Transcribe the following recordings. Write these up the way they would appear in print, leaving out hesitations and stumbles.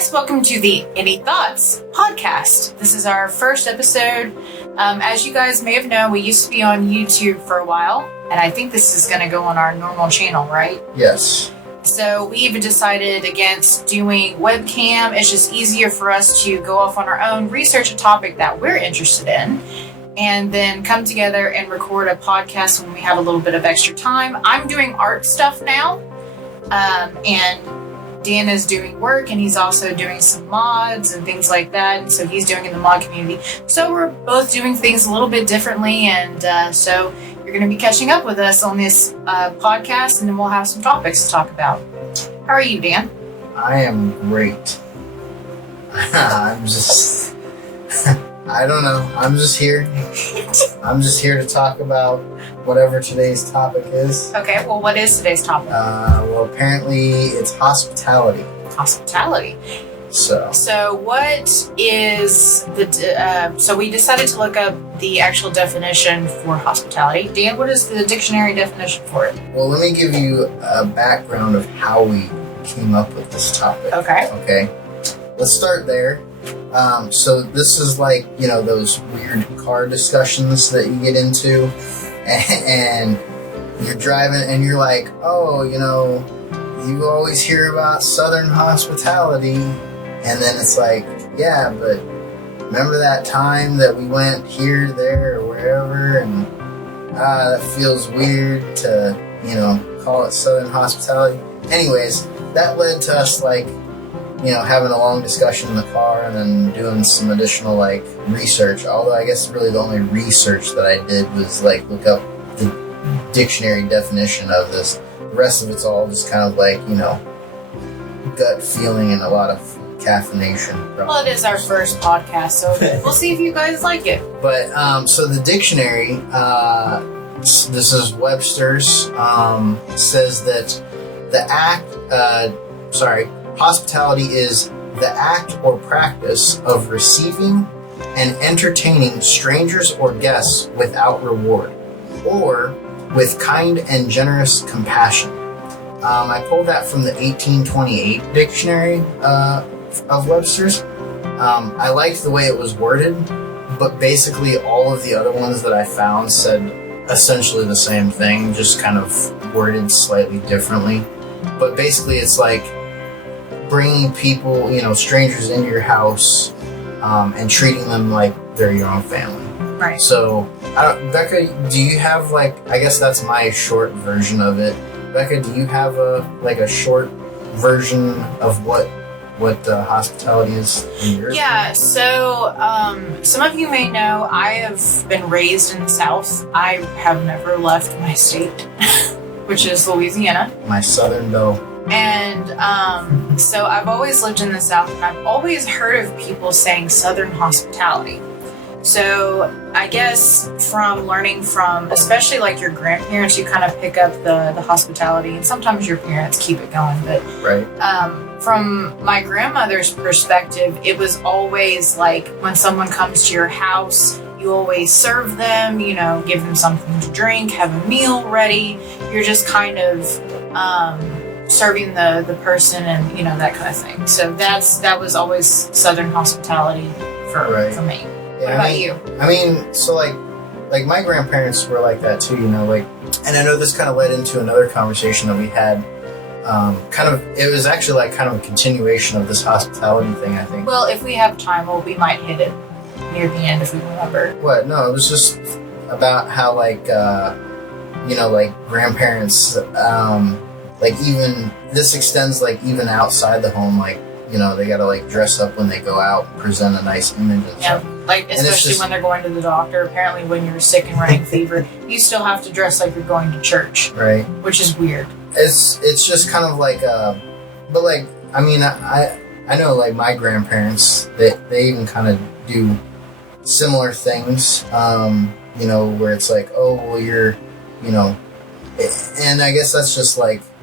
guys, welcome to the Any Thoughts podcast. This is our first episode. As you guys may have known, we used to be on YouTube for a while, and I think this is going to go on our normal channel, right? Yes. So we even decided against doing webcam. It's just easier for us to go off on our own, research a topic that we're interested in, and then come together and record a podcast when we have a little bit of extra time. I'm doing art stuff now, and Dan is doing work, and he's also doing some mods and things like that, and so he's doing in the mod community. So we're both doing things a little bit differently, and so you're going to be catching up with us on this podcast, and then we'll have some topics to talk about. How are you, Dan? I am great. I'm just... I don't know. I'm just here. I'm just here to talk about whatever today's topic is. Okay, well, what is today's topic? Well, apparently it's hospitality. Hospitality. So what is the... so we decided to look up the actual definition for hospitality. Dan, what is the dictionary definition for it? Well, let me give you a background of how we came up with this topic. Okay. Let's start there. So this is like, those weird car discussions that you get into, and you're driving and you're like, oh, you always hear about Southern hospitality, and then it's like, yeah, but remember that time that we went here, there, or wherever, and that feels weird to, call it Southern hospitality. Anyways, that led to us having a long discussion in the car and then doing some additional research. Although I guess really the only research that I did was look up the dictionary definition of this. The rest of it's all just kind of gut feeling and a lot of caffeination. Probably. Well, it is our first podcast, so we'll see if you guys like it. But so the dictionary, this is Webster's, says that hospitality is the act or practice of receiving and entertaining strangers or guests without reward, or with kind and generous compassion. I pulled that from the 1828 dictionary of Webster's. I liked the way it was worded, but basically all of the other ones that I found said essentially the same thing, just kind of worded slightly differently. But basically it's like bringing people, strangers into your house, and treating them like they're your own family. Right. So, Becca, do you have I guess that's my short version of it. Becca, do you have a short version of what hospitality is in yours? Yeah, so some of you may know I have been raised in the South. I have never left my state, which is Louisiana. My Southern belle. And so I've always lived in the South, and I've always heard of people saying Southern hospitality. So I guess from learning from, especially your grandparents, you kind of pick up the hospitality, and sometimes your parents keep it going. But right. From my grandmother's perspective, it was always when someone comes to your house, you always serve them, give them something to drink, have a meal ready. You're just kind of serving the person and that kind of thing. So that was always Southern hospitality for me. Yeah, what about you? I mean, so my grandparents were like that too, and I know this kind of led into another conversation that we had. It was actually kind of a continuation of this hospitality thing, I think. Well, if we have time, we might hit it near the end if we remember. What? No, it was just about how grandparents, even this extends even outside the home, they gotta dress up when they go out and present a nice image and stuff. Especially when they're going to the doctor. Apparently when you're sick and running fever, you still have to dress like you're going to church. Right. Which is weird. It's just kind of I know my grandparents, they even kind of do similar things, where it's you're, and I guess that's just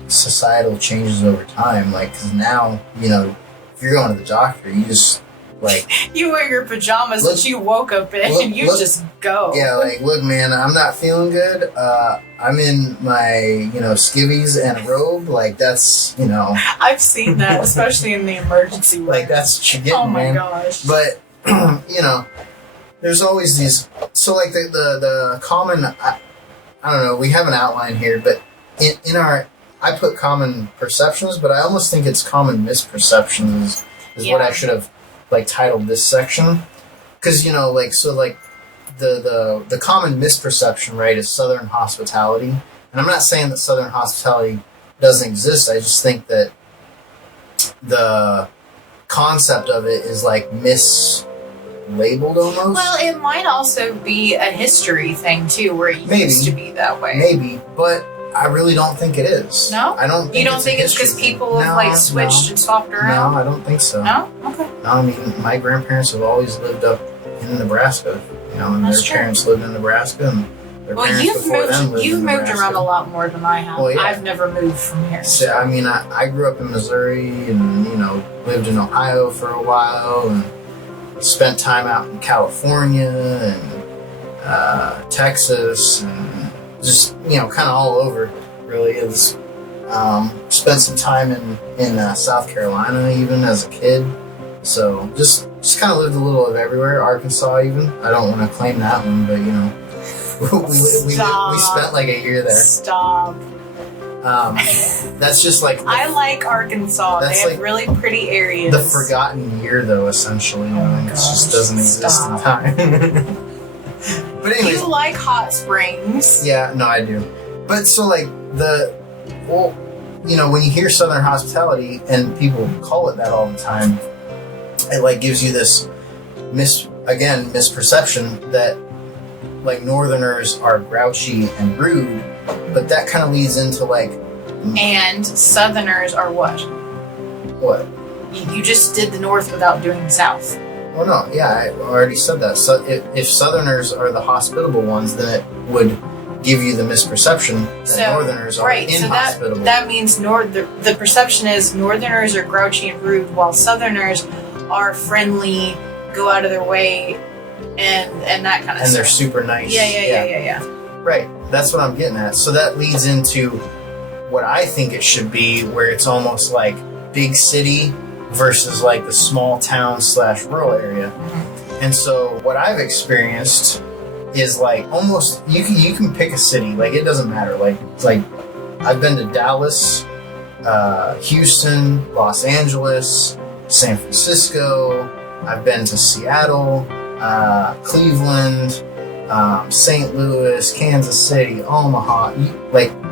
societal changes over time, because now, if you're going to the doctor, you just Like, you wear your pajamas that you woke up in, and you just go. Yeah, like, look, man, I'm not feeling good. I'm in my, skivvies and a robe. Like, that's, I've seen that, especially in the emergency room. Like, that's what you're getting, oh my man. gosh. But, there's always these. So, like, the common. I don't know. We have an outline here, but in our, I put common perceptions, but I almost think it's common misperceptions is what I should have titled this section, because the common misperception, right, is Southern hospitality, and I'm not saying that Southern hospitality doesn't exist. I just think that the concept of it is mislabeled almost. Well, it might also be a history thing too, where it used to be that way. Maybe, but I really don't think it is. No? I don't think You don't think it's because people have switched and swapped around? No, I don't think so. No? Okay. No, I mean, my grandparents have always lived up in Nebraska, and That's their true. parents lived in Nebraska, and their parents before them lived you've in moved Nebraska. around a lot more than I have. Well, yeah. I've never moved from here. So, I mean, I grew up in Missouri and, lived in Ohio for a while and spent time out in California and Texas and just, kind of all over, really. It was, spent some time in South Carolina even as a kid. So just kind of lived a little of everywhere. Arkansas even. I don't want to claim that one, but, we spent like a year there. Stop. That's just like I like Arkansas. They have like really pretty areas. the forgotten year, though. Essentially, it just doesn't exist in time. But anyways, you like hot springs? yeah, no, I do. But so when you hear Southern hospitality and people call it that all the time, it gives you this misperception that Northerners are grouchy and rude, but that kind of leads into and Southerners are what? What? You just did the North without doing the South. Well, no, yeah, I already said that. So if Southerners are the hospitable ones, then it would give you the misperception that Northerners are inhospitable. So that means the perception is Northerners are grouchy and rude, while Southerners are friendly, go out of their way, and that kind of stuff. And they're super nice. Yeah. Right, that's what I'm getting at. So that leads into what I think it should be, where it's almost like big city versus the small town / rural area. Mm-hmm. And so what I've experienced is almost you can pick a city, it doesn't matter. I've been to Dallas, Houston, Los Angeles, San Francisco. I've been to Seattle, Cleveland, St. Louis, Kansas City, Omaha.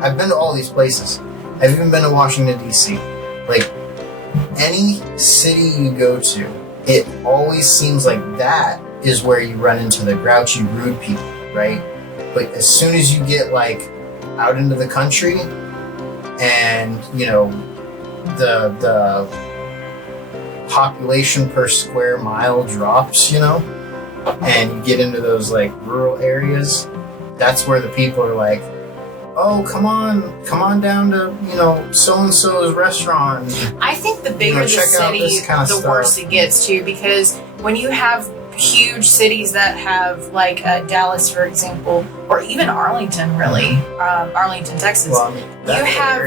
I've been to all these places. I've even been to Washington, D.C. Any city you go to, it always seems like that is where you run into the grouchy, rude people, right? But as soon as you get out into the country and, the population per square mile drops, and you get into those rural areas, that's where the people are oh, come on down to, so-and-so's restaurant. I think the bigger the city, the worse it gets too, because when you have huge cities that have Dallas, for example, or even Arlington, really, Arlington, Texas, well, I mean, you have,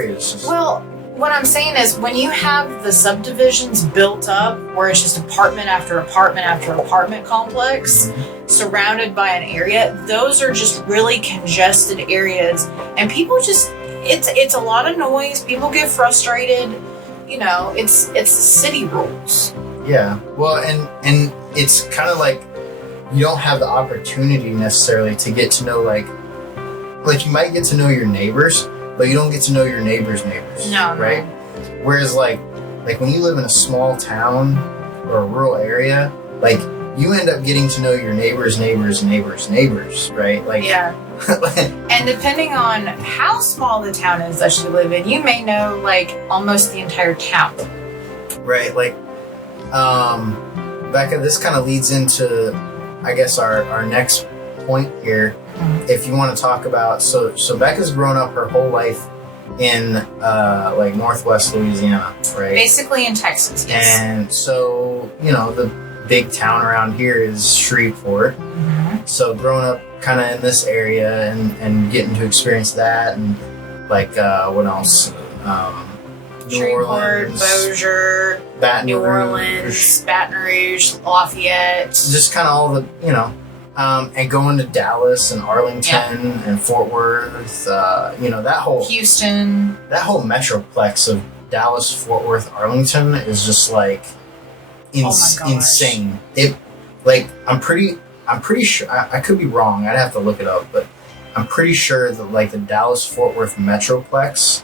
what I'm saying is when you have the subdivisions built up where it's just apartment after apartment after apartment complex surrounded by an area, those are just really congested areas, and people just it's a lot of noise. People get frustrated. It's the city rules. Yeah. Well, and it's kind of you don't have the opportunity necessarily to get to know you might get to know your neighbors, but you don't get to know your neighbors' neighbors. No. Right? Whereas when you live in a small town or a rural area, you end up getting to know your neighbors' neighbors' right? Yeah. And depending on how small the town is that you live in, you may know almost the entire town. Right. Becca, this kind of leads into, I guess, our next point here. If you want to talk about, so Becca's grown up her whole life in Northwest Louisiana, right? Basically in Texas, yes. And so, the big town around here is Shreveport. Mm-hmm. So growing up kind of in this area and getting to experience that, and like what else? New Shreveport, Orleans, Bossier, Baton New Rouge, Orleans, Baton Rouge, Lafayette. just kind of all the and going to Dallas and Arlington and Fort Worth, that whole Houston. that whole metroplex of Dallas, Fort Worth, Arlington is just like Oh my gosh. insane. I'm pretty sure, I could be wrong, I'd have to look it up, but I'm pretty sure that like the Dallas Fort Worth metroplex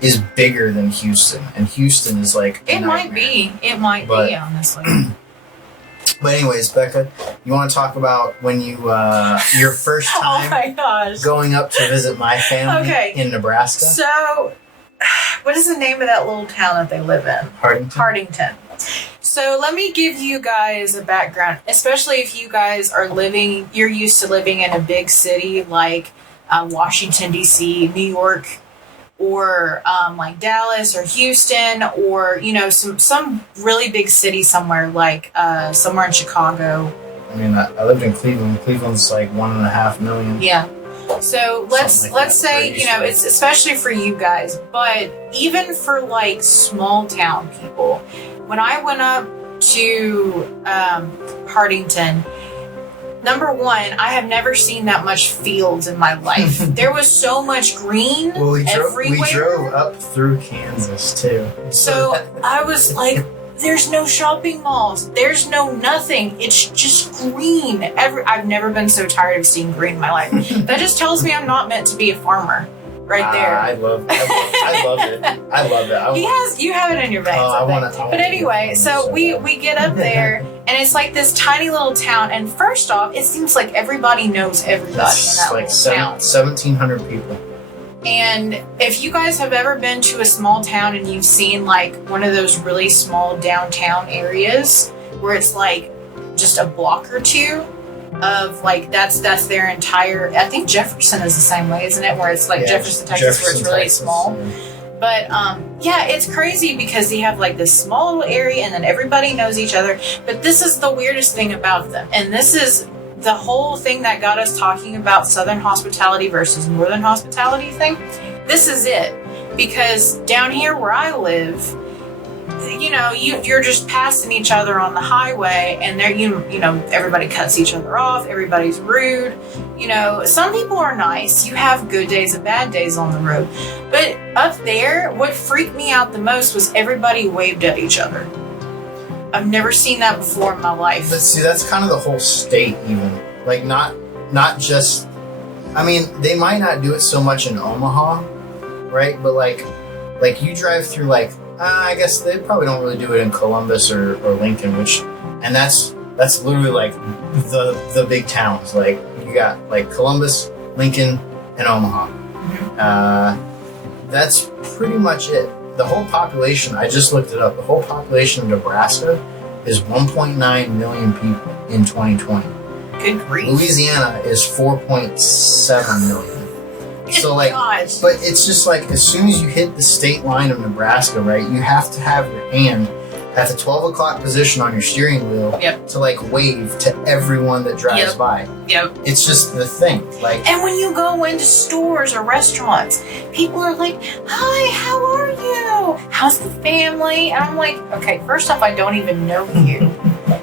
is bigger than Houston, and Houston is like a It might nightmare. be. It might But- be, honestly. But anyways, Becca, you want to talk about when you your first Oh time my gosh. going up to visit my family Okay. in Nebraska? So, what is the name of that little town that they live in? Hardington. Hardington. So let me give you guys a background, especially if you guys are you're used to living in a big city like Washington, D.C., New York, or like Dallas or Houston, or, some really big city somewhere like somewhere in Chicago. I mean, I lived in Cleveland. Cleveland's like 1.5 million. Yeah. So Something like let's that, say, pretty it's especially for you guys, but even for like small town people, when I went up to Hardington, number one, I have never seen that much fields in my life. There was so much green Well, we everywhere. drove up through Kansas too. So I was like, there's no shopping malls. There's no nothing. It's just green. I've never been so tired of seeing green in my life. That just tells me I'm not meant to be a farmer. Right there. I love it. I love it. You have it in your veins. Oh, I I think. wanna But anyway, so we get up there, and it's like this tiny little town. And first off, it seems like everybody knows everybody in that like little town. 1,700 people. And if you guys have ever been to a small town and you've seen like one of those really small downtown areas where it's like just a block or two of like that's their entire, I think Jefferson is the same way, isn't it? Where it's like Jefferson, Texas, where it's really Texas, small. yeah. But it's crazy because they have like this small little area and then everybody knows each other. But this is the weirdest thing about them. And this is the whole thing that got us talking about Southern hospitality versus Northern hospitality thing. This is it. Because down here where I live, you're just passing each other on the highway, and there, everybody cuts each other off. Everybody's rude. Some people are nice. You have good days and bad days on the road. But up there, what freaked me out the most was everybody waved at each other. I've never seen that before in my life. But see, that's kind of the whole state, even. Like, not just. I mean, they might not do it so much in Omaha, right? But like you drive through I guess they probably don't really do it in Columbus or Lincoln, and that's literally like the big towns. Like you got like Columbus, Lincoln, and Omaha. Mm-hmm. That's pretty much it. The whole population, I just looked it up, the whole population of Nebraska is 1.9 million people in 2020. Good grief. Louisiana is 4.7 million. So Gosh. but it's just like as soon as you hit the state line of Nebraska, right, you have to have your hand at the 12 o'clock position on your steering wheel to wave to everyone that drives by. Yep. It's just the thing. And when you go into stores or restaurants, people are like, "Hi, how are you? How's the family?" And I'm like, okay, first off, I don't even know you.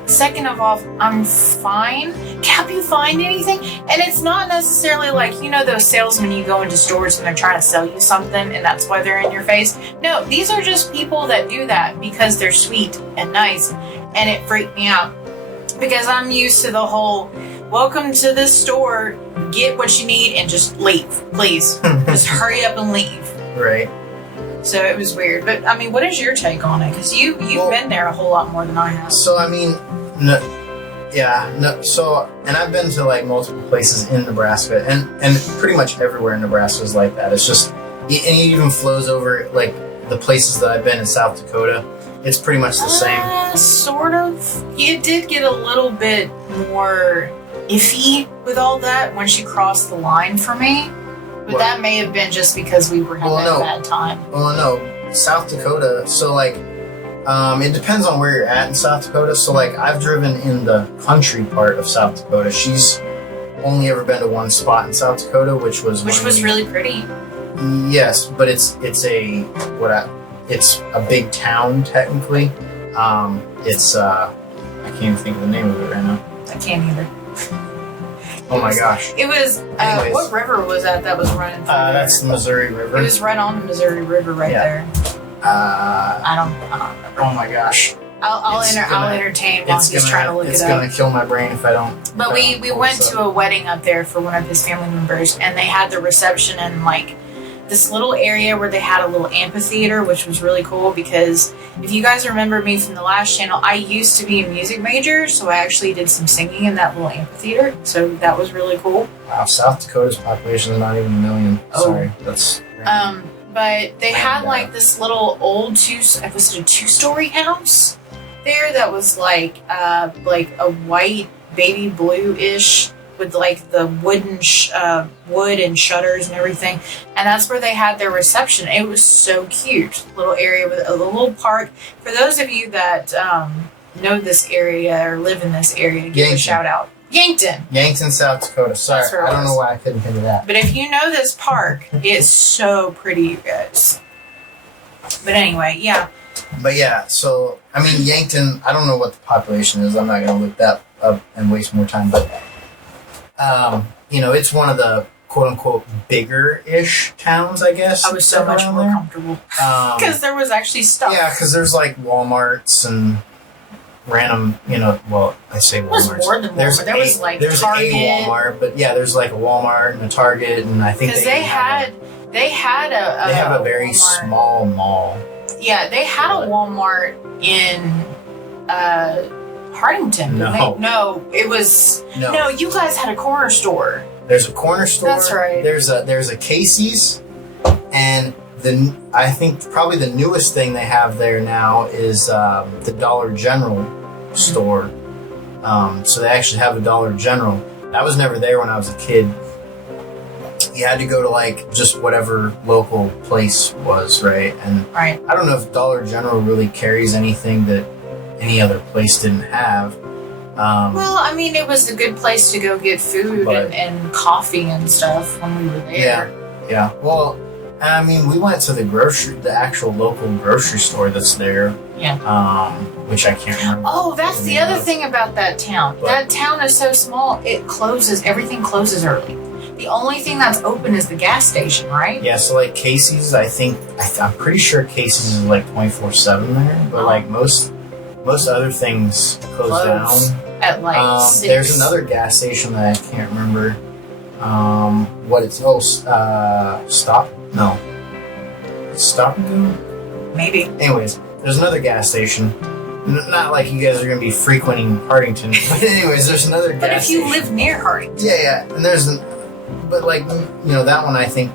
Second of all, I'm fine. Help you find anything? And it's not necessarily like, those salesmen you go into stores and they're trying to sell you something and that's why they're in your face. No, these are just people that do that because they're sweet and nice. And it freaked me out because I'm used to the whole, welcome to this store, get what you need and just leave, please. Just hurry up and leave. Right. So it was weird. But, I mean, what is your take on it? Because you've been there a whole lot more than I have. So, I mean, so, and I've been to multiple places in Nebraska, and pretty much everywhere in Nebraska is like that. It's just, and it even flows over the places that I've been in South Dakota. It's pretty much the same. Sort of. It did get a little bit more iffy with all that once you crossed the line for me. But that may have been just because we were having a bad time. Well, no. South Dakota, so It depends on where you're at in South Dakota. So, like, I've driven in the country part of South Dakota. She's only ever been to one spot in South Dakota, which was really pretty. Yes, but it's a big town technically. It's I can't even think of the name of it right now. I can't either. Oh my gosh! It was what river was that was running through there? That's the Missouri River. It was right on the Missouri River there. I don't remember. Oh my gosh! I'll entertain while I'm just trying to look it up. It's gonna kill my brain if I don't. But we went to a wedding up there for one of his family members, and they had the reception in like this little area where they had a little amphitheater, which was really cool because if you guys remember me from the last channel, I used to be a music major, so I actually did some singing in that little amphitheater. So that was really cool. Wow, South Dakota's population is not even 1 million. Oh. Sorry, that's. But they had like this little old was it a 2-story house there that was like a white baby blue-ish with like the wood and shutters and everything, and that's where they had their reception. It was so cute, little area with a little park. For those of you that know this area or live in this area, give a shout out. Yankton, South Dakota. Sorry, I don't know why I couldn't think of that. But if you know this park, it's so pretty, you guys. But anyway, yeah. But yeah, so I mean Yankton. I don't know what the population is. I'm not going to look that up and waste more time. But it's one of the quote unquote bigger-ish towns, I guess. I was so much more comfortable because there was actually stuff. Yeah, because there's like Walmarts and random, I say Walmart. There was more than Walmart. There was like Target. A Walmart, but yeah, there's like a Walmart and a Target, and I think because they have a very Walmart. Small mall. Yeah, they had a Walmart in Hartington. No, it was no. You guys had a corner store. There's a corner store. That's right. There's a Casey's, and I think probably the newest thing they have there now is the Dollar General store. So they actually have a Dollar General. That was never there when I was a kid. You had to go to like just whatever local place was, right? And right. I don't know if Dollar General really carries anything that any other place didn't have. Well, I mean, it was a good place to go get food and coffee and stuff when we were there. Yeah. Well, I mean, we went to the actual local grocery store that's there. Yeah. Which I can't remember. Oh, that's the other thing about that town. That town is so small, everything closes early. The only thing that's open is the gas station, right? Yeah, so like Casey's, I'm pretty sure Casey's is like 24/7 there, but like most other things close down at like 6. There's another gas station that I can't remember what it's Stop and Go? Maybe. Anyways, there's another gas station. Not like you guys are going to be frequenting Hartington, but anyways, there's another gas station. But if you live near Hartington. Yeah, and but like, that one I think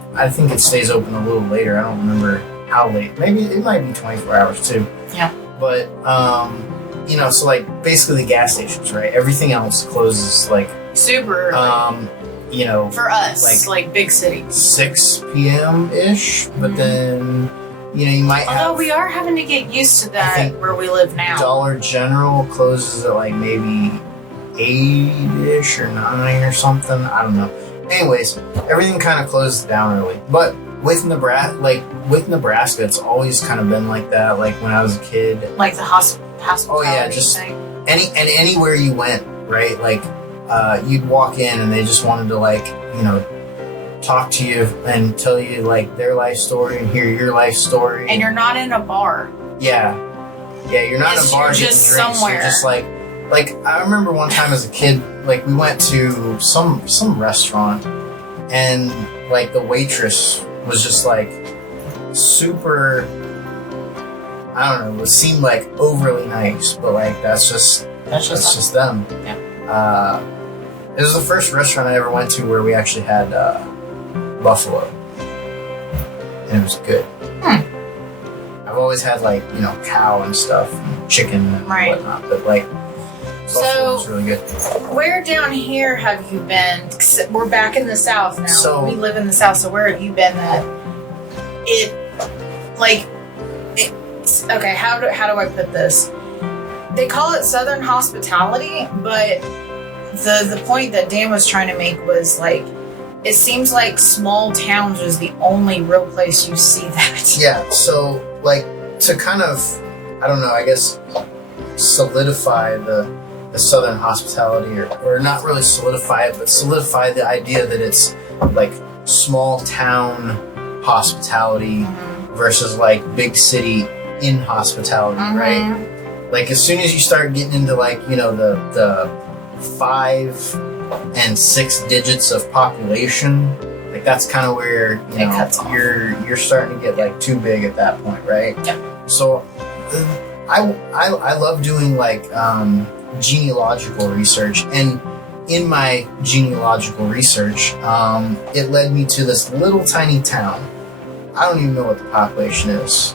it stays open a little later. I don't remember how late. Maybe it might be 24 hours too. Yeah. But, so like basically the gas stations, right? Everything else closes like super early. For us, like big city. 6 p.m.-ish, but then, you might have... Although we are having to get used to that where we live now. Dollar General closes at like maybe 8-ish or 9 or something. I don't know. Anyways, everything kind of closes down early. But with Nebraska, it's always kind of been like that. Like when I was a kid. Like the hospital. Oh yeah, just anywhere you went, right? Like you'd walk in and they just wanted to talk to you and tell you like their life story and hear your life story. And you're not in a bar. Yeah, you're not in a bar. You're just somewhere. You're just like I remember one time as a kid, like we went to some restaurant and like the waitress was just like super, I don't know, it seemed like overly nice, but like that's just them. Yeah. It was the first restaurant I ever went to where we actually had buffalo, and it was good. I've always had like cow and stuff, and chicken and whatnot, but like buffalo was really good. Where down here have you been? 'Cause we're back in the South now. So, we live in the South, so where have you been that okay, how do I put this? They call it Southern hospitality, but the point that Dan was trying to make was like, it seems like small towns is the only real place you see that. Yeah, so like to kind of, I don't know, I guess solidify the Southern hospitality, or not really solidify it, but solidify the idea that it's like small town hospitality versus like big city in hospitality, right? Like as soon as you start getting into like, you know, the 5 and 6 digits of population, like that's kind of where, you know, you're starting to get like too big at that point, right? Yeah. So I love doing like genealogical research, and in my genealogical research, it led me to this little tiny town. I don't even know what the population is,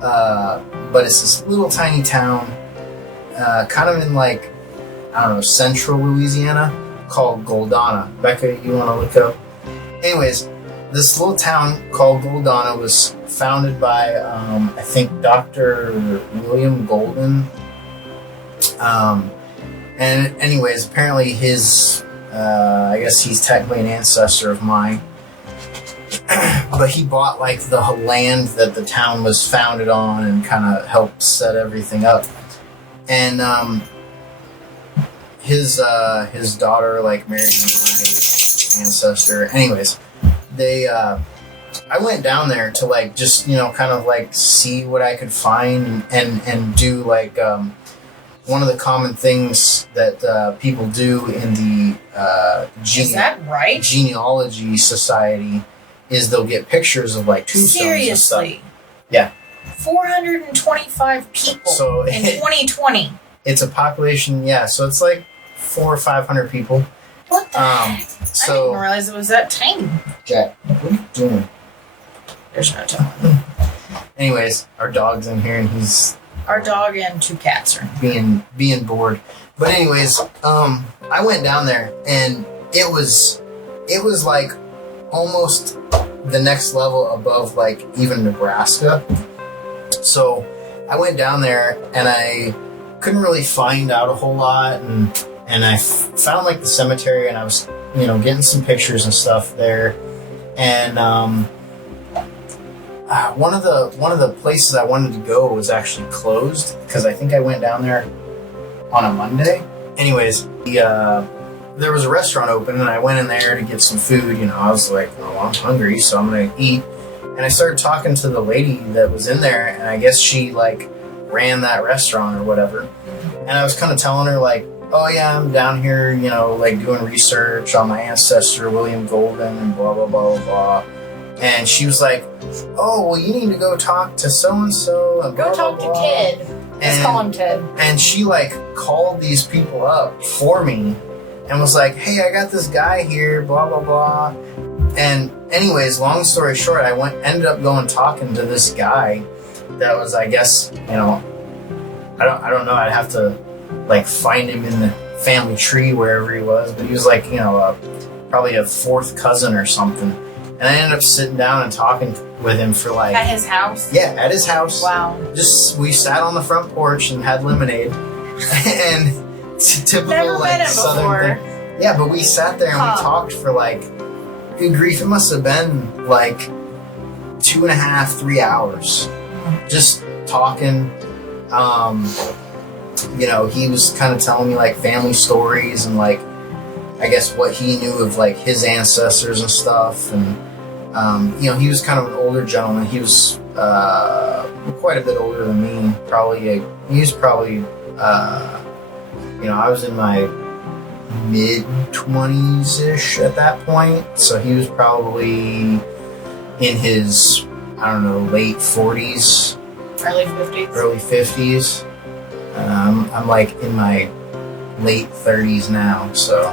but it's this little tiny town, kind of in like, I don't know, central Louisiana, called Goldana. Becca, you want to look up? Anyways, this little town called Goldana was founded by, I think, Dr. William Golden. And anyways, apparently his, I guess he's technically an ancestor of mine. But he bought like the land that the town was founded on and kind of helped set everything up. And his daughter like married my ancestor. Anyways, I went down there to like just, you know, kind of like see what I could find and do like one of the common things that people do in the is that right? genealogy society is they'll get pictures of like tombstones and stuff. Seriously? Yeah. 425 people So in 2020. It's a population, yeah. So it's like 400 or 500 people. What the heck? So I didn't realize it was that tiny. Jack, what are you doing? There's no telling. Anyways, our dog's in here and he's Our dog and 2 cats are. being bored. But anyways, I went down there and it was like almost the next level above like even Nebraska. So I went down there and I couldn't really find out a whole lot, and I found like the cemetery, and I was, you know, getting some pictures and stuff there. And one of the places I wanted to go was actually closed because I think I went down there on a Monday. Anyways, there was a restaurant open, and I went in there to get some food. You know, I was like, oh, I'm hungry, so I'm gonna eat. And I started talking to the lady that was in there, and I guess she like ran that restaurant or whatever. And I was kind of telling her like, oh yeah, I'm down here, you know, like doing research on my ancestor, William Golden, and blah, blah, blah, blah, blah. And she was like, oh, well, you need to go talk to so-and-so. And Go blah, talk blah, to blah. Ted. Let's call him Ted. And she like called these people up for me and was like, hey, I got this guy here, blah, blah, blah. And anyways, long story short, I ended up going talking to this guy that was, I guess, you know, I don't know, I'd have to like find him in the family tree wherever he was, but he was like, you know, probably a 4th cousin or something. And I ended up sitting down and talking with him for like... At his house? Yeah, at his house. Wow. Just, we sat on the front porch and had lemonade. And typical Never like met him southern before. thing. Yeah, but we sat there and we talked for like, good grief, it must have been like 2.5, 3 hours. Just talking. You know, he was kind of telling me like family stories and like, I guess what he knew of like his ancestors and stuff. And, you know, he was kind of an older gentleman. He was quite a bit older than me. He was probably, you know, I was in my mid-20s-ish at that point. So he was probably in his, I don't know, late 40s. Early 50s. Early 50s. I'm like in my late 30s now, so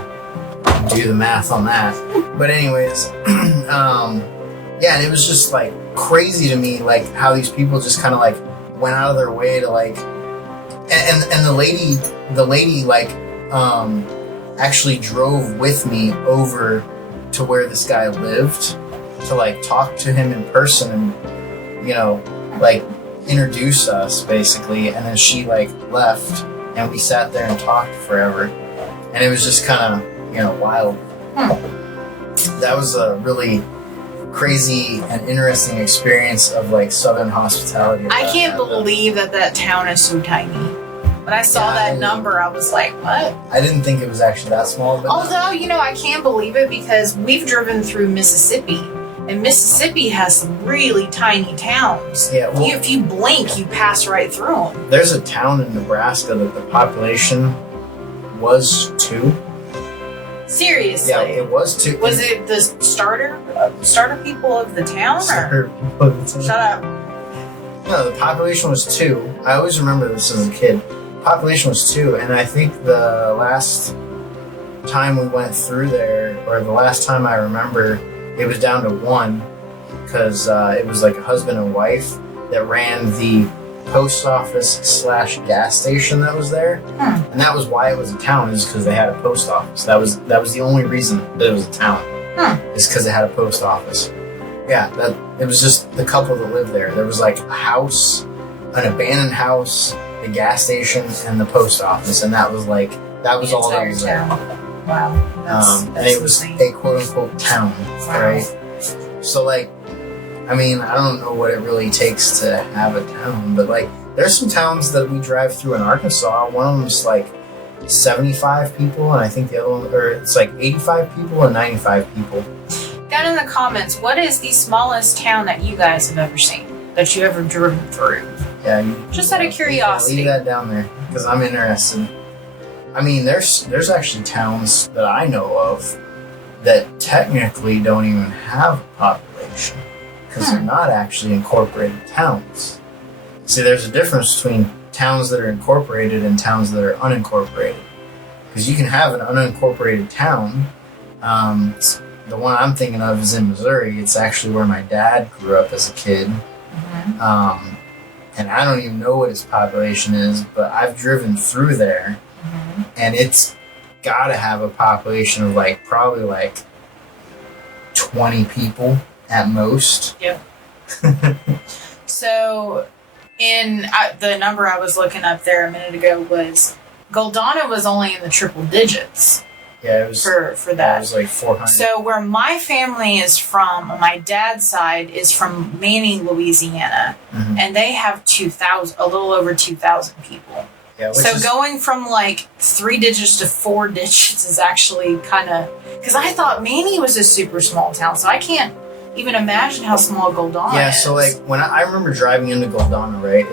do the math on that. But anyways, yeah, and it was just like crazy to me, like how these people just kind of like went out of their way to like, and the lady like actually drove with me over to where this guy lived to like talk to him in person, and you know, like introduce us basically, and then she like left, and we sat there and talked forever, and it was just kind of wild. That was a really crazy and interesting experience of like Southern hospitality. I can't believe that town is so tiny. When I saw that number, I was like, what? I didn't think it was actually that small. But although, I can't believe it because we've driven through Mississippi, and Mississippi has some really tiny towns. Yeah, well, if you blink, you pass right through them. There's a town in Nebraska that the population was 2. Seriously? Yeah, it was 2. Was it the starter people of the town? Starter people of the town. Shut up. No, the population was 2. I always remember this as a kid. Population was 2, and I think the last time we went through there, or the last time I remember, it was down to 1, because it was like a husband and wife that ran the post office / gas station that was there, and that was why it was a town, is because they had a post office. That was the only reason that it was a town, is because it had a post office. Yeah, it was just the couple that lived there. There was like a house, an abandoned house, the gas station, and the post office, and that was all that was there. Wow. And it was a quote unquote town, right? So I don't know what it really takes to have a town, but there's some towns that we drive through in Arkansas. One of them's 75 people, and I think the other one, or it's 85 people and 95 people. Down in the comments, what is the smallest town that you guys have ever seen, that you ever driven through? Yeah, just out of curiosity. Leave that down there because I'm interested. I mean, there's actually towns that I know of that technically don't even have a population because they're not actually incorporated towns. See, there's a difference between towns that are incorporated and towns that are unincorporated. Because you can have an unincorporated town. The one I'm thinking of is in Missouri. It's actually where my dad grew up as a kid. And I don't even know what its population is, but I've driven through there, and it's got to have a population of probably 20 people at most. Yep. So, in the number I was looking up there a minute ago was Goldana was only in the triple digits. Yeah, it was for that. It was 400. So where my family is from, my dad's side is from Manning, Louisiana, and they have 2,000, a little over 2,000 people. Yeah, so going from 3 digits to 4 digits is actually kind of, because I thought Manning was a super small town, so I can't even imagine how small Goldana is. Yeah, so when I remember driving into Goldana, right?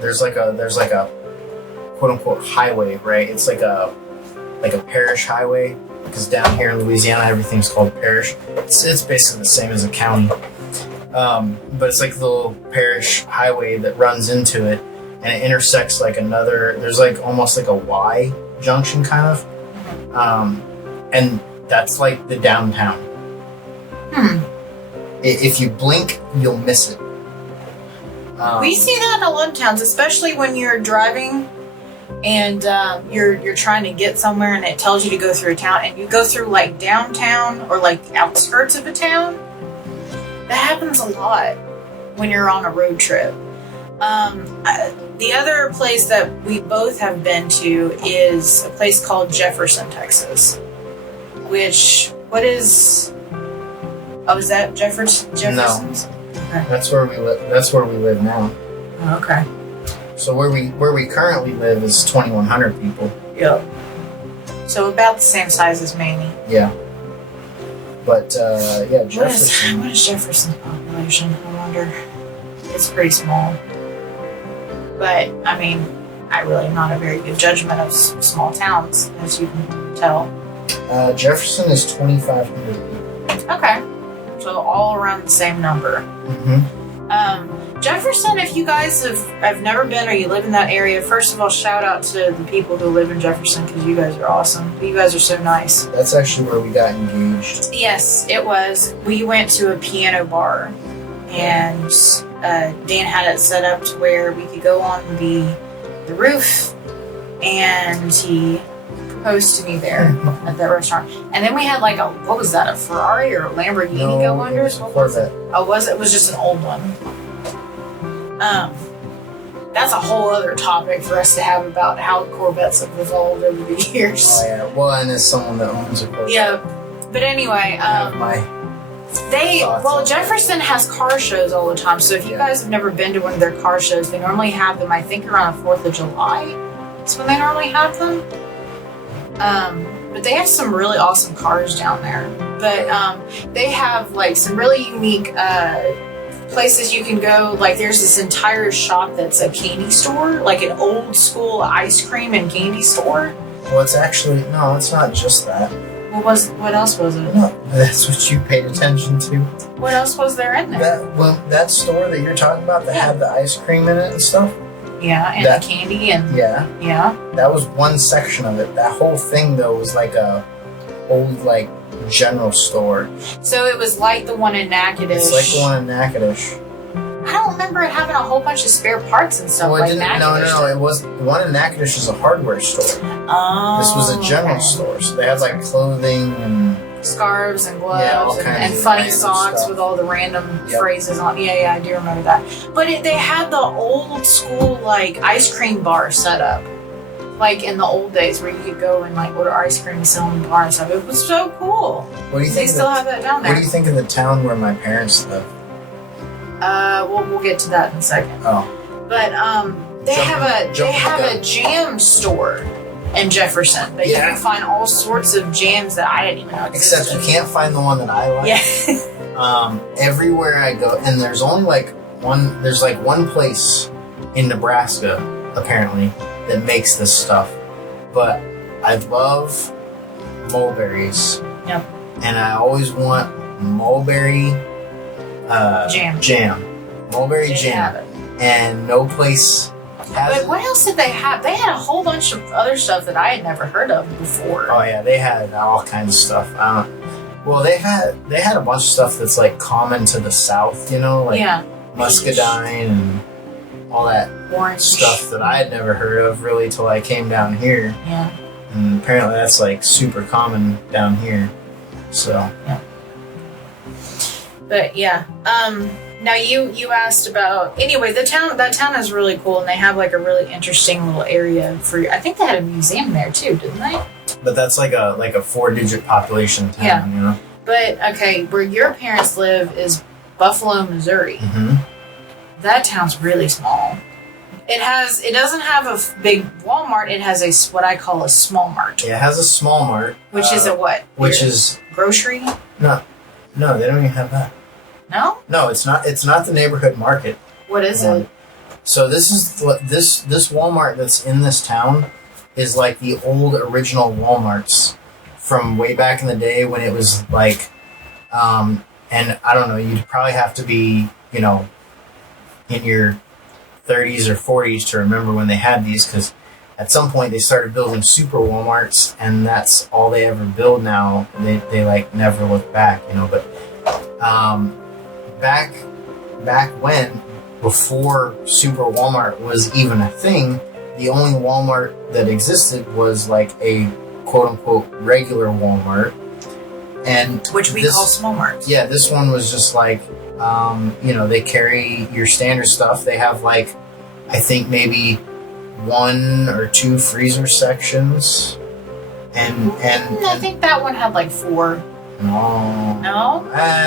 There's a quote unquote highway, right? It's like a parish highway, because down here in Louisiana everything's called parish. It's basically the same as a county, but it's the little parish highway that runs into it, and it intersects another. There's almost a Y junction kind of, and that's the downtown. If you blink, you'll miss it. We see that in a lot of towns, especially when you're driving and you're trying to get somewhere and it tells you to go through a town and you go through downtown or outskirts of a town. That happens a lot when you're on a road trip. The other place that we both have been to is a place called Jefferson, Texas. Is that Jefferson's? No. Okay. That's where we live. That's where we live now. Oh, okay. So where we currently live is 2,100 people. Yep. So about the same size as Manny. Yeah. But Jefferson. What is Jefferson's population? I wonder. It's pretty small. But I mean, I really am not a very good judgment of small towns, as you can tell. Jefferson is 2,500 people. Okay. So all around the same number. Jefferson, if you guys have never been or you live in that area, first of all, shout out to the people who live in Jefferson because you guys are awesome. You guys are so nice. That's actually where we got engaged. Yes, it was. We went to a piano bar, and Dan had it set up to where we could go on the roof, and he proposed to me there at that restaurant. And then we had what was that, a Ferrari or a Lamborghini go under? It was a Corvette. Oh, was it? It was just an old one. that's a whole other topic for us to have about how Corvettes have evolved over the years. Oh yeah. Well, and as someone that owns a Corvette. Yeah. But anyway, I have my thoughts on Jefferson has car shows all the time. So if you guys have never been to one of their car shows, they normally have them, I think, around the 4th of July. That's when they normally have them. But they have some really awesome cars down there. But they have like some really unique places you can go. Like there's this entire shop that's a candy store, like an old school ice cream and candy store. Well, it's actually no, it's not just that. What else was it? No, that's what you paid attention to. What else was there in there? That store that you're talking about that had the ice cream in it and stuff. Yeah, and the candy and yeah. That was one section of it. That whole thing though was like a old like general store. So it was like the one in Natchitoches. It's like the one in Natchitoches. I don't remember it having a whole bunch of spare parts and stuff like Natchitoches. No. It was the one in Natchitoches is a hardware store. Oh. This was a general store, so they had like clothing and scarves and gloves and funny socks stuff with all the random phrases on. Yeah, I do remember that. But they had the old school like ice cream bar set up, like in the old days where you could go and like order ice cream and sell in the bar and stuff. It was so cool. What do you think? They still have that down there. What do you think of the town where my parents live? We'll get to that in a second. Oh. But they have a jam store in Jefferson that you can find all sorts of jams that I didn't even know existed. Except you can't find the one that I like. Yeah. Everywhere I go, and there's only one place in Nebraska apparently that makes this stuff. But I love mulberries. Yep. And I always want mulberry jam. Mulberry jam. And no place has But what else did they have? They had a whole bunch of other stuff that I had never heard of before. Oh yeah, they had all kinds of stuff. Well, they had a bunch of stuff that's like common to the South, you know, like muscadine and all that orange stuff that I had never heard of really till I came down here. Yeah. And apparently that's like super common down here. So. Yeah. But yeah. Now you asked about anyway. That town is really cool, and they have like a really interesting little area for. I think they had a museum there too, didn't they? But that's like a 4-digit population town, you know. But okay, where your parents live is Buffalo, Missouri. Mm-hmm. That town's really small. It doesn't have a big Walmart. It has what I call a small mart. Yeah, it has a small mart, which is a what? Which is grocery? No, they don't even have that. No? No, it's not. It's not the neighborhood market. What is it? So this Walmart that's in this town is like the old original Walmarts from way back in the day when it was like, and I don't know, you'd probably have to be, you know, in your 30s or 40s to remember when they had these, because at some point they started building super Walmarts, and that's all they ever build now. They like never look back, you know, but back when, before Super Walmart was even a thing, the only Walmart that existed was like a quote-unquote regular Walmart, and which we call small marts. Yeah, this one was just like, you know, they carry your standard stuff. They have like, I think maybe 1 or 2 freezer sections, and I think that one had like 4. No,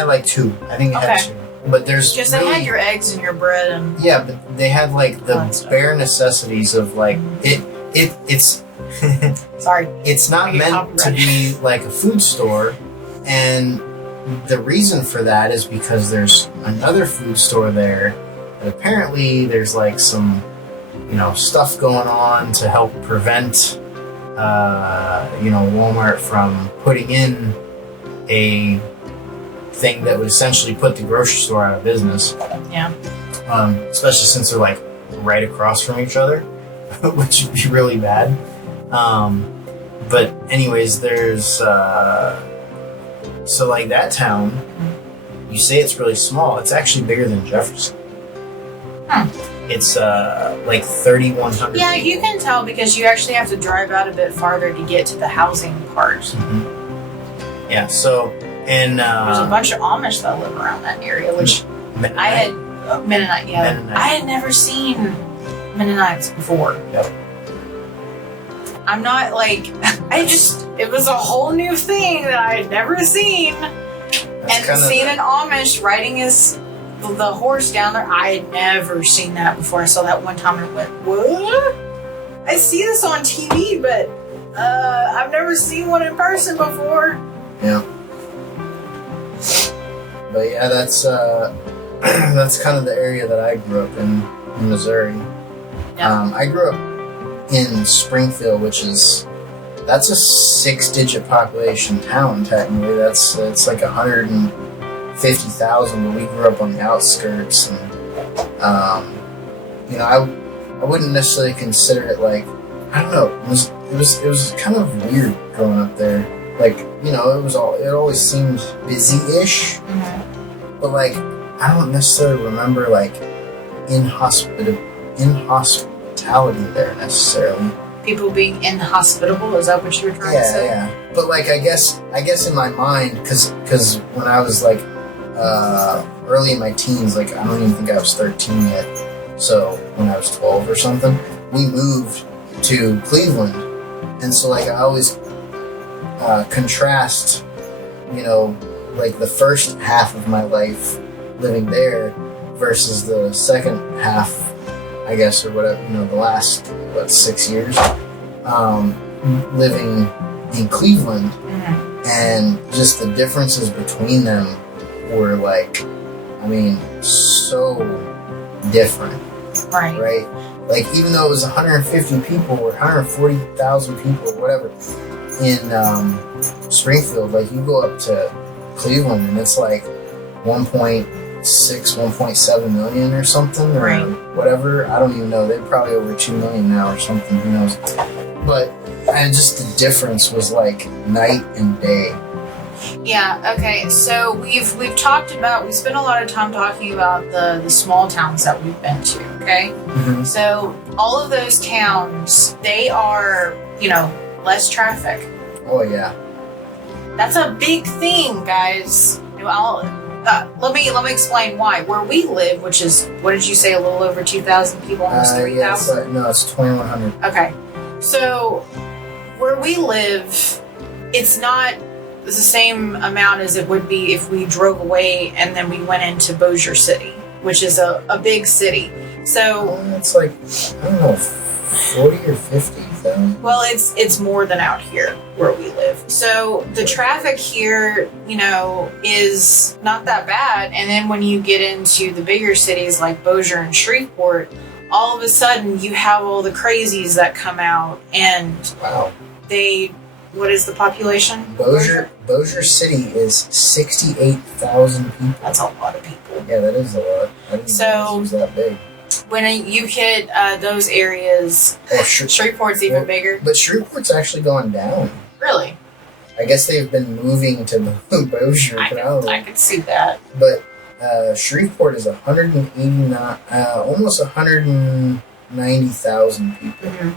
like 2. I think it had 2. But there's because they had your eggs and your bread and but they had like the bare necessities of like it's sorry, it's not meant to be like a food store, and the reason for that is because there's another food store there, and apparently there's like some, you know, stuff going on to help prevent you know, Walmart from putting in a thing that would essentially put the grocery store out of business. Yeah. Especially since they're like right across from each other, which would be really bad. But anyways, there's so like that town, you say it's really small. It's actually bigger than Jefferson. It's like 3,100. Yeah, people. You can tell because you actually have to drive out a bit farther to get to the housing part. Mm-hmm. Yeah. So. And there's a bunch of Amish that live around that area, which Mennonite. I had Mennonite. Yeah, Mennonite. I had never seen Mennonites before. Yep. I'm not like, it was a whole new thing that I had never seen. And seeing an Amish riding the horse down there, I had never seen that before. I saw that one time and I went, what? I see this on TV, but I've never seen one in person before. Yeah. But yeah, that's kind of the area that I grew up in Missouri. Yeah. I grew up in Springfield, that's a 6-digit population town technically. It's like 150,000, but we grew up on the outskirts, and I wouldn't necessarily consider it like, I don't know, it was kind of weird growing up there. Like, it always seemed busy-ish, but like I don't necessarily remember like inhospitality there necessarily. People being inhospitable, is that what you were trying to say? Yeah. But like I guess in my mind, because when I was like early in my teens, like I don't even think I was 13 yet. So when I was 12 or something, we moved to Cleveland, and so like I always contrast, like the first half of my life living there versus the second half, I guess, or whatever, the last 6 years living in Cleveland, and just the differences between them were like, so different. Right? Like, even though it was 150 people or 140,000 people or whatever in Springfield, like you go up to Cleveland and it's like 1.7 million or something, or whatever. I don't even know. They're probably over 2 million now or something. Who knows? But just the difference was like night and day. Yeah. Okay. So we've spent a lot of time talking about the small towns that we've been to. Okay. Mm-hmm. So all of those towns, they are less traffic. Oh yeah. That's a big thing, guys. Let me explain why. Where we live, which is, what did you say, a little over 2,000 people, almost 3,000? No, it's 2,100. Okay. So where we live, it's not the same amount as it would be if we drove away and then we went into Bossier City, which is a big city. So it's like, I don't know, 40 or 50,000. Well, it's more than out here where we live. So the traffic here, is not that bad. And then when you get into the bigger cities like Bossier and Shreveport, all of a sudden you have all the crazies that come out, and wow. What is the population? Bossier City is 68,000 people. That's a lot of people. Yeah, that is a lot. I didn't know it was that big. When you hit those areas, Shreveport's even bigger. But Shreveport's actually gone down. Really? I guess they've been moving to Bossier. I can see that. But Shreveport is 189, almost 190,000 people. Mm-hmm.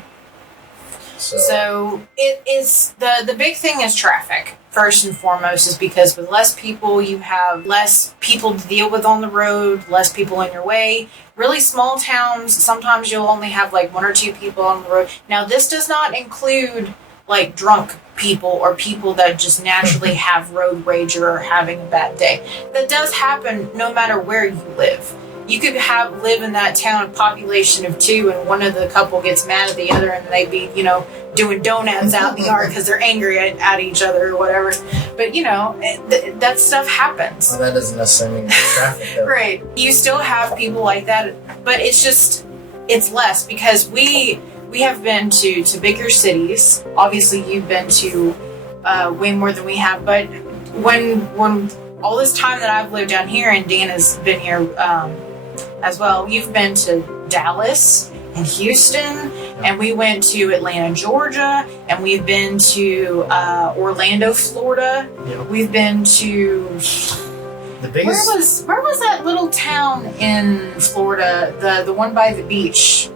So it is the big thing is traffic. First and foremost, is because with less people, you have less people to deal with on the road, less people in your way. Really small towns, sometimes you'll only have like 1 or 2 people on the road. Now, this does not include like drunk people or people that just naturally have road rage or are having a bad day. That does happen no matter where you live. You could live in that town, a population of 2, and one of the couple gets mad at the other, and they'd be, doing donuts out in the yard because they're angry at each other or whatever. But, that stuff happens. Well, that doesn't necessarily mean traffic, though. Right. You still have people like that, but it's less because we have been to bigger cities. Obviously, you've been to way more than we have, but when all this time that I've lived down here, and Dan has been here as well, you've been to Dallas and Houston, and we went to Atlanta, Georgia, and we've been to Orlando, Florida. Yep. We've been to the biggest. Where was that little town in Florida? The one by the beach,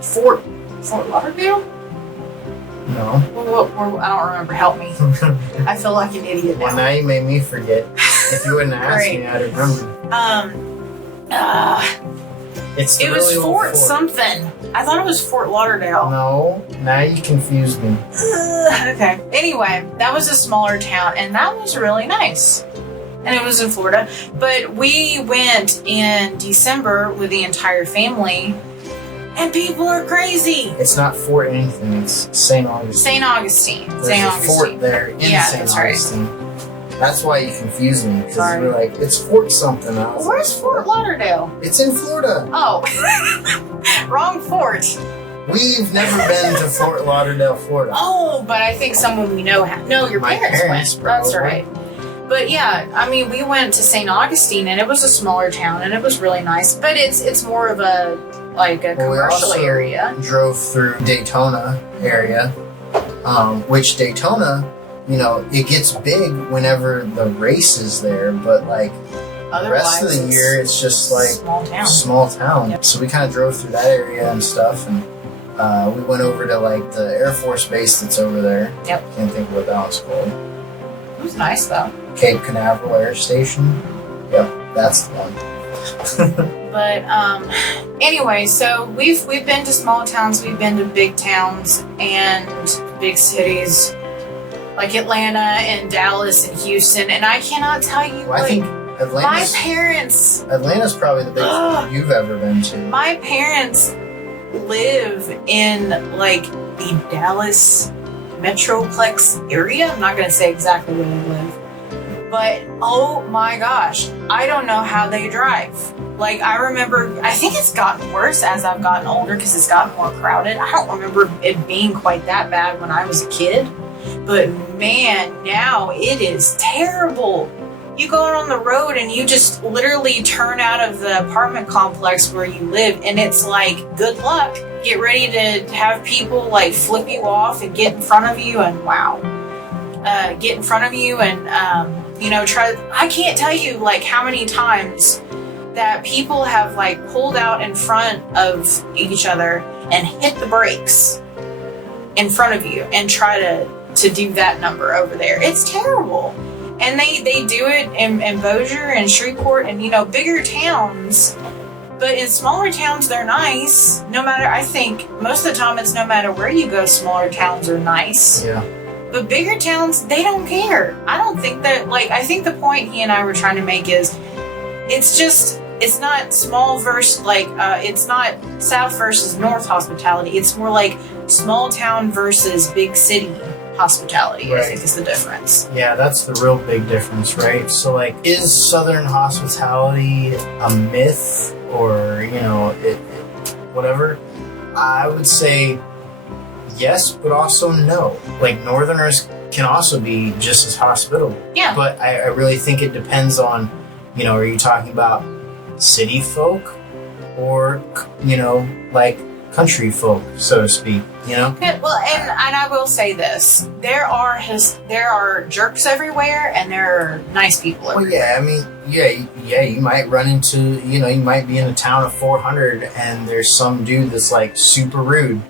Fort Lauderdale. No. I don't remember. Help me. I feel like an idiot now. Well, now you made me forget. If you wouldn't ask me, I'd remember. It was Fort something. I thought it was Fort Lauderdale. No, now you confused me. Okay. Anyway, that was a smaller town, and that was really nice. And it was in Florida. But we went in December with the entire family, and people are crazy. It's not Fort anything, it's St. Augustine. St. Augustine. There's St. a Augustine. fort there in Yeah, St. that's right. Augustine. That's why you confused me, because Sorry. you were like, it's Fort something. I was Where's Fort Lauderdale? It's in Florida. Oh. Wrong fort. We've never been to Fort Lauderdale, Florida. Oh, but I think someone we know have. No, your My parents went. That's probably. right. But yeah, I mean, we went to St. Augustine, and it was a smaller town, and it was really nice. But it's more of a commercial we also area. Drove through Daytona area, which Daytona, it gets big whenever the race is there, but like the rest of the Otherwise, year, it's just like small town. Yep. So we kind of drove through that area and stuff, and we went over to like the Air Force base that's over there. Yep. Can't think of what that one's called. It was nice though. Cape Canaveral Air Station. Yep, that's the one. But anyway, so we've been to small towns, we've been to big towns and big cities like Atlanta and Dallas and Houston, and I cannot tell you Well, I think Atlanta's probably the biggest one you've ever been to. My parents live in like the Dallas Metroplex area. I'm not going to say exactly where they live, but oh my gosh, I don't know how they drive. Like, I remember, I think it's gotten worse as I've gotten older because it's gotten more crowded. I don't remember it being quite that bad when I was a kid, but man, now it is terrible. You go out on the road and you just literally turn out of the apartment complex where you live, and it's like, good luck. Get ready to have people like flip you off and get in front of you, and get in front of you and, I can't tell you like how many times that people have like pulled out in front of each other and hit the brakes in front of you and try to do that number over there. It's terrible. And they do it in Bossier and Shreveport and, bigger towns. But in smaller towns, they're nice. I think most of the time it's no matter where you go, smaller towns are nice. Yeah. But bigger towns, they don't care. I don't think that, I think the point he and I were trying to make is, it's not small versus, it's not South versus North hospitality. It's more like small town versus big city hospitality, right. I think is the difference. Yeah, that's the real big difference, right? So, is Southern hospitality a myth or, whatever? I would say yes, but also no. Northerners can also be just as hospitable. Yeah. But I really think it depends on, are you talking about city folk or, country folk, so to speak, Okay, well, and I will say this: there are jerks everywhere, and there are nice people everywhere. Well, yeah, I mean, you might run into, you might be in a town of 400, and there's some dude that's super rude.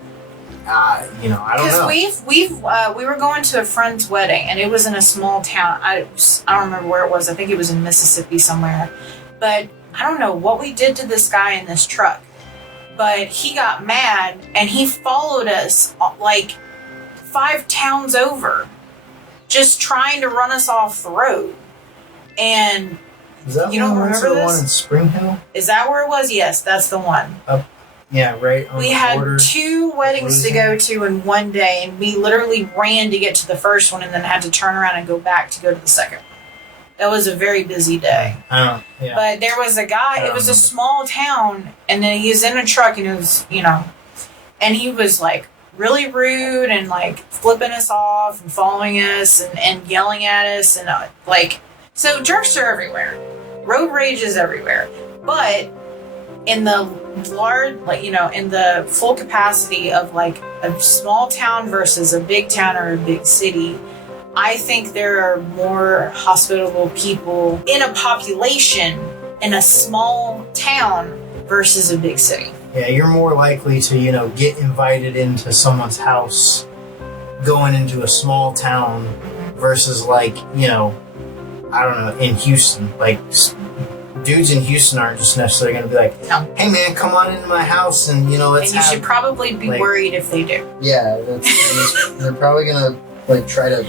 I don't know. Because we were going to a friend's wedding, and it was in a small town. I don't remember where it was. I think it was in Mississippi somewhere, but I don't know what we did to this guy in this truck. But he got mad and he followed us 5 towns over, just trying to run us off the road. And is that you don't remember this? One in Spring Hill? Is that where it was? Yes, that's the one. Yeah, right. On we the had border. 2 weddings to go to in one day, and we literally ran to get to the first one, and then had to turn around and go back to go to the second one. That was a very busy day. Yeah. But there was a guy, it was a small town, and then he was in a truck, and it was, and he was really rude and flipping us off and following us and yelling at us and so jerks are everywhere. Road rage is everywhere. But in the large, in the full capacity of a small town versus a big town or a big city, I think there are more hospitable people in a population in a small town versus a big city. Yeah, you're more likely to, get invited into someone's house going into a small town versus I don't know, in Houston, dudes in Houston aren't just necessarily going to be like, No. hey man, come on into my house and, let's And you should probably be like- worried if they do. Yeah, they're probably going to, try to,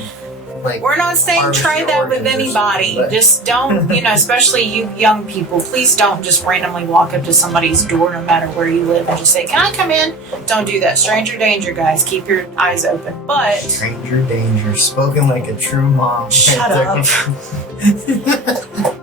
We're not saying harvest try your that with organs or anybody. something, but- Just don't, especially you young people, please don't just randomly walk up to somebody's door no matter where you live and just say, can I come in? Don't do that. Stranger danger, guys. Keep your eyes open. But stranger danger, spoken like a true mom. Shut up.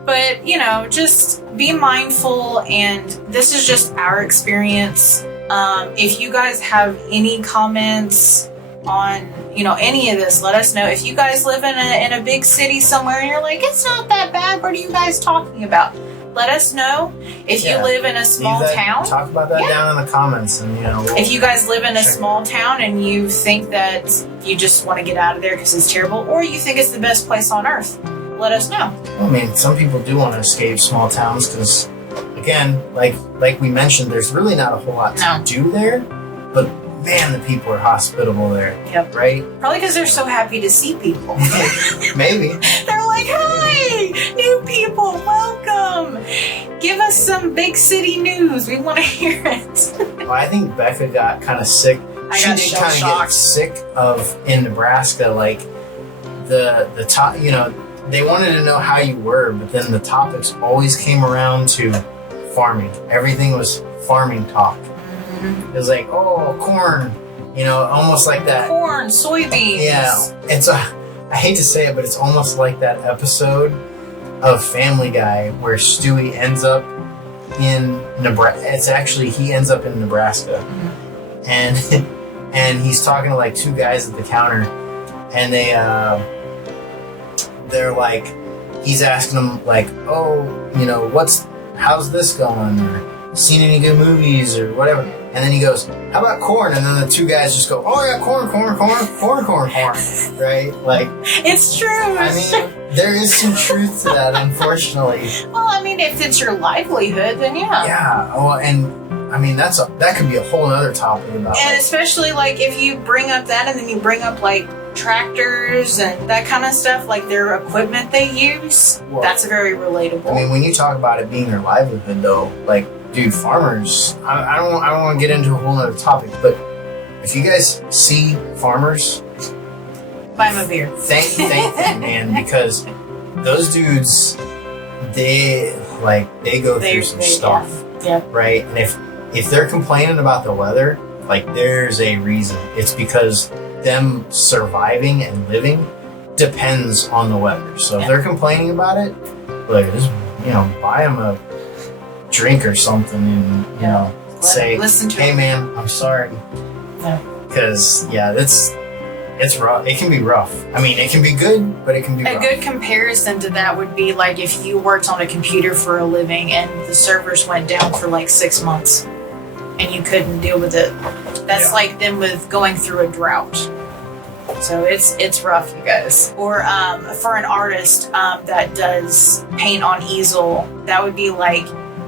But, just be mindful, and this is just our experience. If you guys have any comments on, any of this, let us know. If you guys live in a big city somewhere and you're like, it's not that bad, what are you guys talking about? Let us know. If you live in a small town, talk about that down in the comments, and if you guys live in a small town and you think that you just want to get out of there because it's terrible, or you think it's the best place on earth, let us know. I mean, some people do want to escape small towns because, again, like we mentioned, there's really not a whole lot to do there. But man, the people are hospitable there. Yep. Right? Probably because they're so happy to see people. Maybe. They're like, hi, new people, welcome. Give us some big city news. We want to hear it. Well, I think Becca got kind of sick. I got She did shell kind of get shocked. sick of, in Nebraska, the top, they wanted to know how you were, but then the topics always came around to farming. Everything was farming talk. It was like, oh, corn, almost like that. Corn, soybeans. Yeah, I hate to say it, but it's almost like that episode of Family Guy where Stewie ends up in Nebraska. He ends up in Nebraska, and he's talking to two guys at the counter, and they're like, he's asking them oh, how's this going, or seen any good movies or whatever. And then he goes, how about corn? And then the two guys just go, oh yeah, corn. Right? It's true. I mean, there is some truth to that, unfortunately. Well, I mean, if it's your livelihood, then yeah. Yeah. Well, and I mean, that could be a whole other topic about And especially if you bring up that and then you bring up tractors and that kind of stuff, their equipment they use, that's very relatable. I mean, when you talk about it being their livelihood, though, dude, farmers. I don't want to get into a whole other topic, but if you guys see farmers, buy them a beer. Thank them, man, because those dudes, they go through some stuff, right? And if they're complaining about the weather, there's a reason. It's because them surviving and living depends on the weather. So if they're complaining about it, just buy them a drink or something, and say, hey man, I'm sorry. Because it's rough. It can be rough. I mean, it can be good, but it can be rough. A good comparison to that would be if you worked on a computer for a living and the servers went down for 6 months and you couldn't deal with it. That's like them with going through a drought. So it's rough, you guys. Or for an artist that does paint on easel, that would be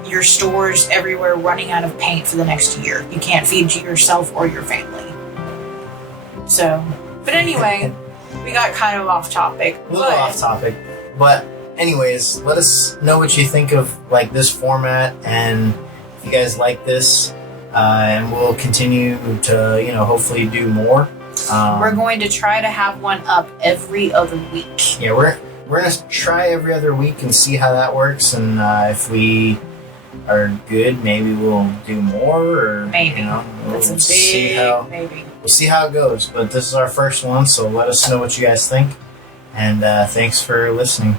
your stores everywhere running out of paint for the next year. You can't feed yourself or your family. So, but anyway, we got kind of off topic. A little off topic. But anyways, let us know what you think of this format, and if you guys like this, and we'll continue to, hopefully do more. We're going to try to have one up every other week. Yeah, we're going to try every other week and see how that works, and if we are good, maybe we'll do more, or maybe we'll see how it goes. But this is our first one, so let us know what you guys think, and thanks for listening.